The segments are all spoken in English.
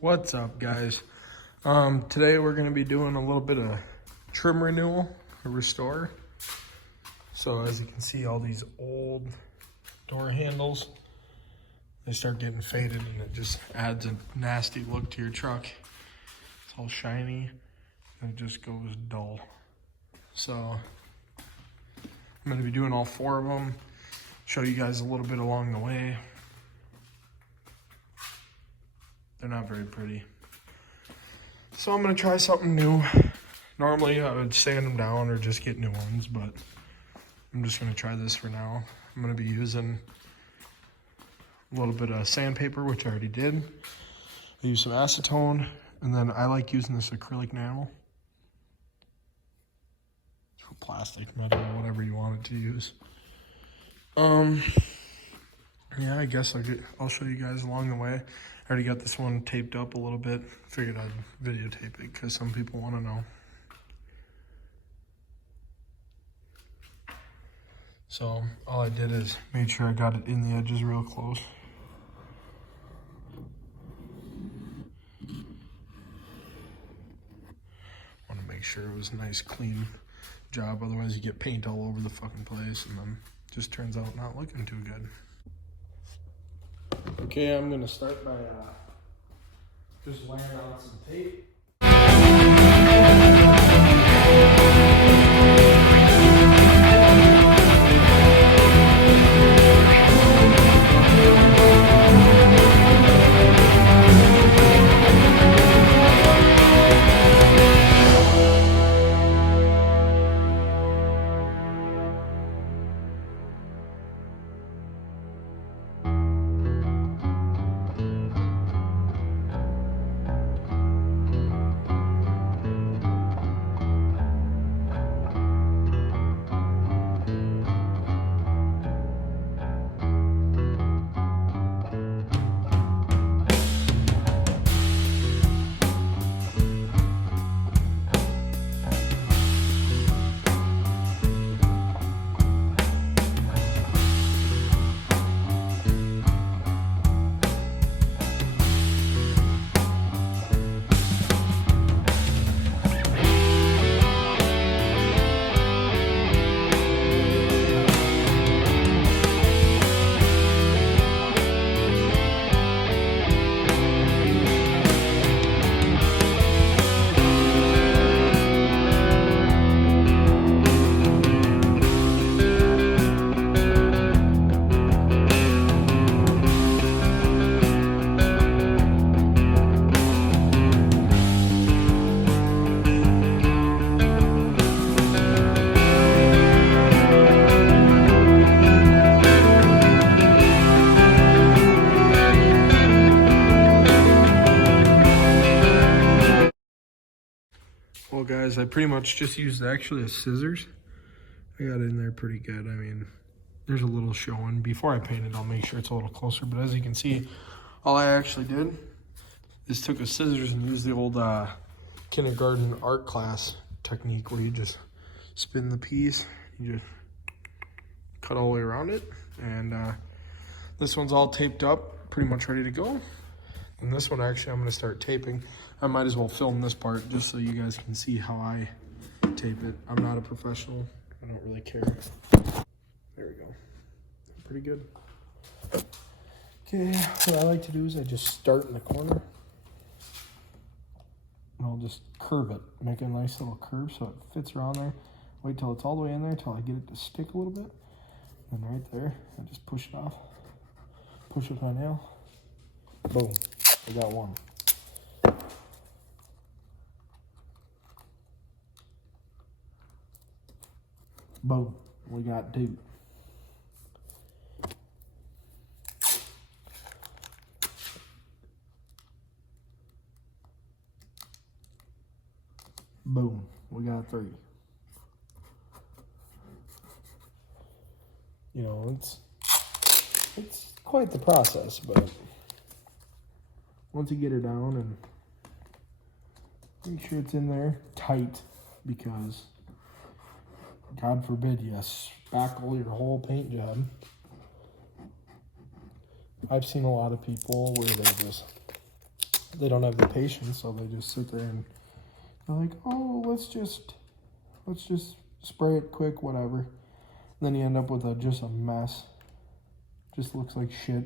What's up, guys? Today we're going to be doing a little bit of trim renewal or restore. So as you can see, all these old door handles, they start getting faded and it just adds a nasty look to your truck. It's all shiny and it just goes dull. So I'm going to be doing all 4 of them, show you guys a little bit along the way. They're not very pretty. So I'm gonna try something new. Normally I would sand them down or just get new ones, but I'm just gonna try this for now. I'm gonna be using a little bit of sandpaper, which I already did. I use some acetone, and then I like using this acrylic enamel. It's for plastic, metal, whatever you want it to use. Yeah, I guess I'll show you guys along the way. I already got this one taped up a little bit. Figured I'd videotape it because some people want to know. So all I did is made sure I got it in the edges real close. Want to make sure it was a nice clean job, otherwise you get paint all over the fucking place and then it just turns out not looking too good. Okay, I'm gonna start by just laying down some tape. Well guys, I pretty much just used actually a scissors. I got it in there pretty good. I mean, there's a little showing. Before I paint it, I'll make sure it's a little closer. But as you can see, all I actually did is took a scissors and used the old kindergarten art class technique where you just spin the piece, you just cut all the way around it. And this one's all taped up, pretty much ready to go. And this one, actually, I'm going to start taping. I might as well film this part just so you guys can see how I tape it. I'm not a professional. I don't really care. There we go. Pretty good. Okay, what I like to do is I just start in the corner. And I'll just curve it. Make a nice little curve so it fits around there. Wait till it's all the way in there till I get it to stick a little bit. And right there, I just push it off. Push with my nail. Boom. I got one. Boom. We got 2. Boom. We got 3. You know, it's quite the process, but once you get it down and make sure it's in there tight, because God forbid you spackle your whole paint job. I've seen a lot of people where they just they don't have the patience, so they just sit there and they're like, oh, let's just spray it quick, whatever. And then you end up with just a mess. Just looks like shit.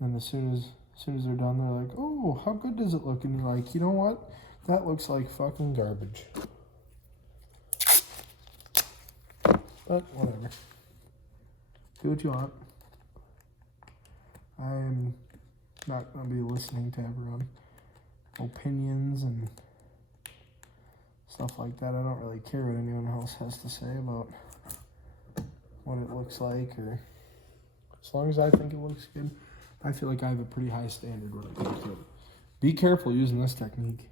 And as soon as they're done, they're like, oh, how good does it look? And you're like, you know what? That looks like fucking garbage. But whatever. Do what you want. I'm not going to be listening to everyone. Opinions and stuff like that. I don't really care what anyone else has to say about what it looks like, or as long as I think it looks good. I feel like I have a pretty high standard when it comes to it. Be careful using this technique.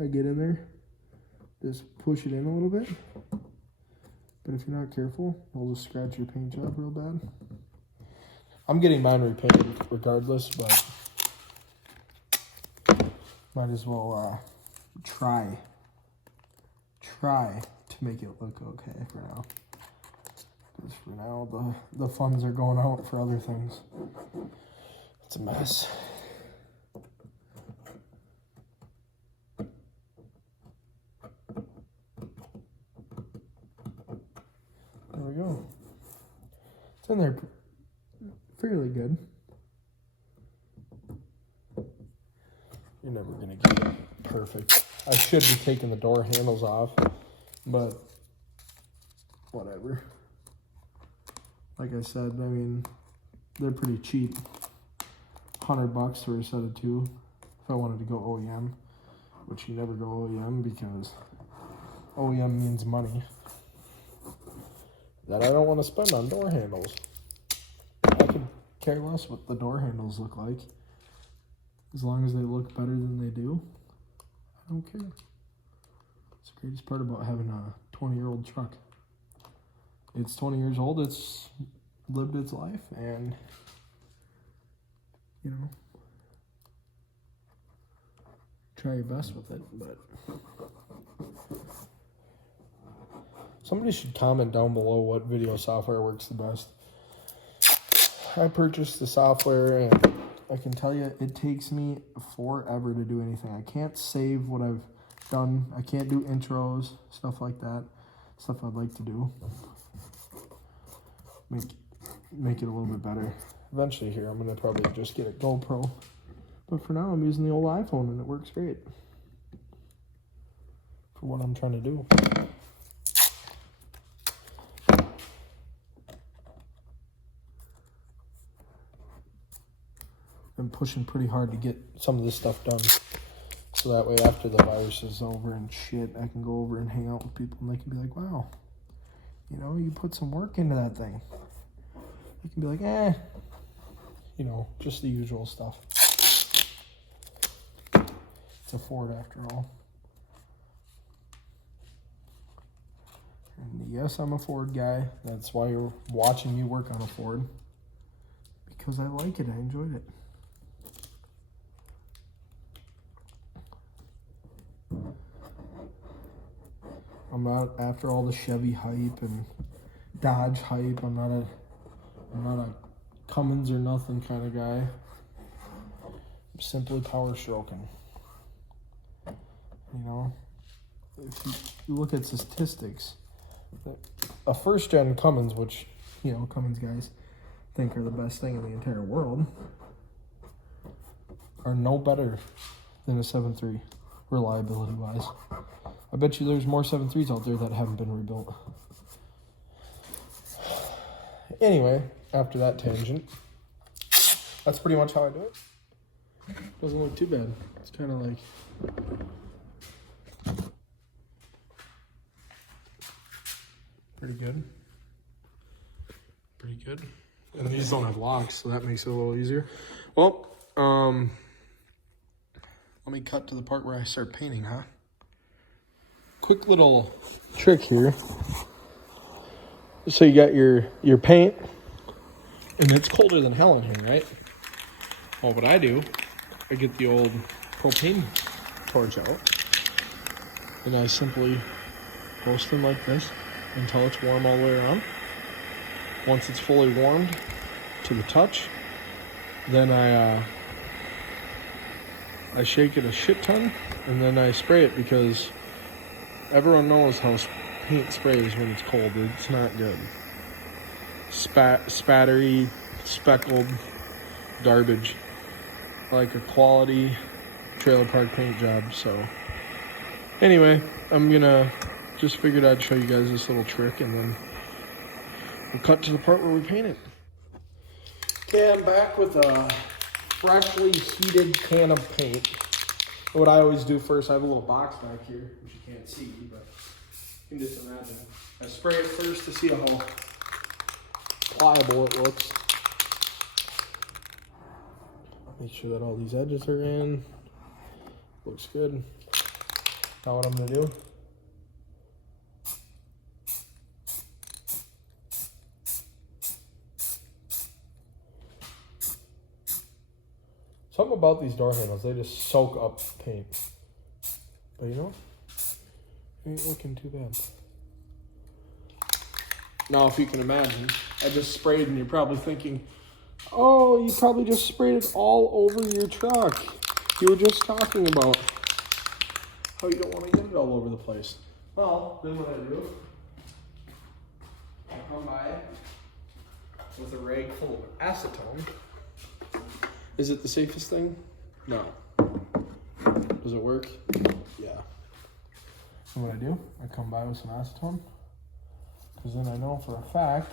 I get in there, just push it in a little bit. But if you're not careful, it'll just scratch your paint job real bad. I'm getting mine repainted regardless, but might as well try to make it look okay for now. Because for now, the funds are going out for other things. It's a mess. There we go. It's in there fairly good. You're never gonna get it perfect. I should be taking the door handles off, but whatever. Like I said, I mean, they're pretty cheap. $100 for a set of two. If I wanted to go OEM, which you never go OEM because OEM means money that I don't want to spend on door handles. I could care less what the door handles look like. As long as they look better than they do, I don't care. It's the greatest part about having a 20-year-old truck. It's 20 years old, it's lived its life, and, you know, try your best with it, but somebody should comment down below what video software works the best. I purchased the software, and I can tell you it takes me forever to do anything. I can't save what I've done. I can't do intros, stuff like that. Stuff I'd like to do. Make it a little bit better. Eventually here, I'm going to probably just get a GoPro. But for now, I'm using the old iPhone, and it works great for what I'm trying to do. I'm pushing pretty hard to get some of this stuff done. So that way, after the virus is over and shit, I can go over and hang out with people, and they can be like, wow, you know, you put some work into that thing. You can be like, you know, just the usual stuff. It's a Ford after all. And yes, I'm a Ford guy. That's why you're watching me work on a Ford. Because I like it, I enjoyed it. I'm not after all the Chevy hype and Dodge hype. I'm not a Cummins or nothing kind of guy. I'm simply power stroking. You know, if you look at statistics, a first gen Cummins, which, you know, Cummins guys think are the best thing in the entire world, are no better than a 7.3 reliability wise. I bet you there's more 7.3s out there that haven't been rebuilt. Anyway, after that tangent, that's pretty much how I do it. Doesn't look too bad. It's kind of like pretty good. Pretty good. And these don't have locks, so that makes it a little easier. Well, let me cut to the part where I start painting, huh? Quick little trick here. So you got your paint, and it's colder than hell in here, right? Well, what I do, I get the old propane torch out, and I simply roast them like this until it's warm all the way around. Once it's fully warmed to the touch, then I I shake it a shit ton, and then I spray it because everyone knows how paint sprays when it's cold. It's not good. Spattery, speckled garbage. I like a quality trailer park paint job. So anyway, I'm gonna just figured I'd show you guys this little trick, and then we'll cut to the part where we paint it. Okay, I'm back with a freshly heated can of paint. What I always do first, I have a little box back here, which you can't see, but you can just imagine. I spray it first to see how pliable it looks. Make sure that all these edges are in. Looks good. Now what I'm gonna do, something about these door handles, they just soak up paint. But you know, ain't looking too bad. Now, if you can imagine, I just sprayed, and you're probably thinking, oh, you probably just sprayed it all over your truck. You were just talking about how you don't want to get it all over the place. Well, then what I do, I come by with a rag full of acetone. Is it the safest thing? No. Does it work? Yeah. So what I do, I come by with some acetone, because then I know for a fact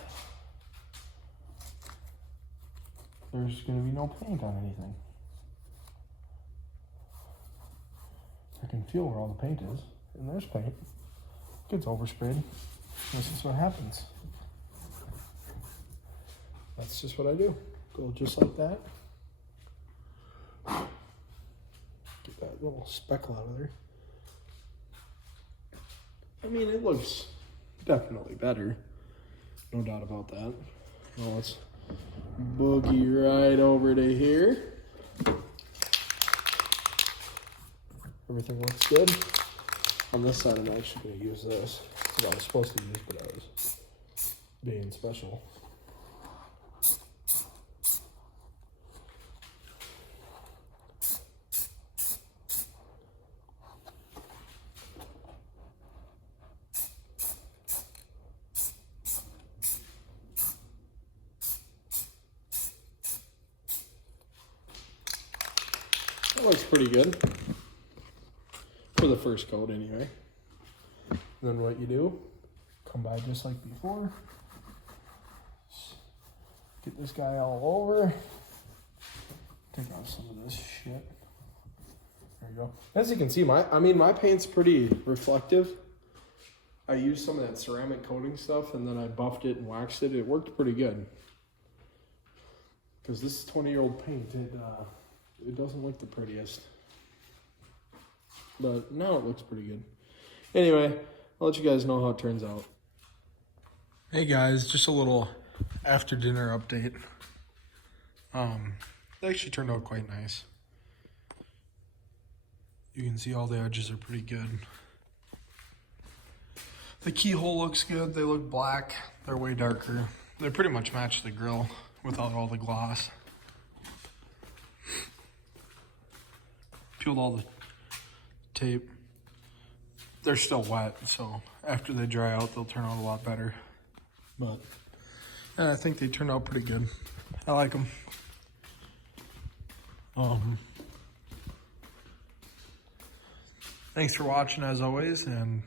there's going to be no paint on anything. I can feel where all the paint is, and there's paint. It gets oversprayed. This is what happens. That's just what I do. Go just like that. Get that little speckle out of there. I mean, it looks definitely better. No doubt about that. Well, let's boogie right over to here. Everything looks good. On this side, I'm actually going to use this. That's what I was supposed to use, but I was being special. That looks pretty good. For the first coat, anyway. And then what you do, come by just like before. Get this guy all over. Take out some of this shit. There you go. As you can see, my paint's pretty reflective. I used some of that ceramic coating stuff, and then I buffed it and waxed it. It worked pretty good. Because this is 20-year-old paint. It doesn't look the prettiest. But now it looks pretty good. Anyway, I'll let you guys know how it turns out. Hey guys, just a little after dinner update. It actually turned out quite nice. You can see all the edges are pretty good. The keyhole looks good. They look black. They're way darker. They pretty much match the grill without all the gloss. Peeled all the tape. They're still wet, so after they dry out, they'll turn out a lot better. But I think they turned out pretty good. I like them. Thanks for watching as always, and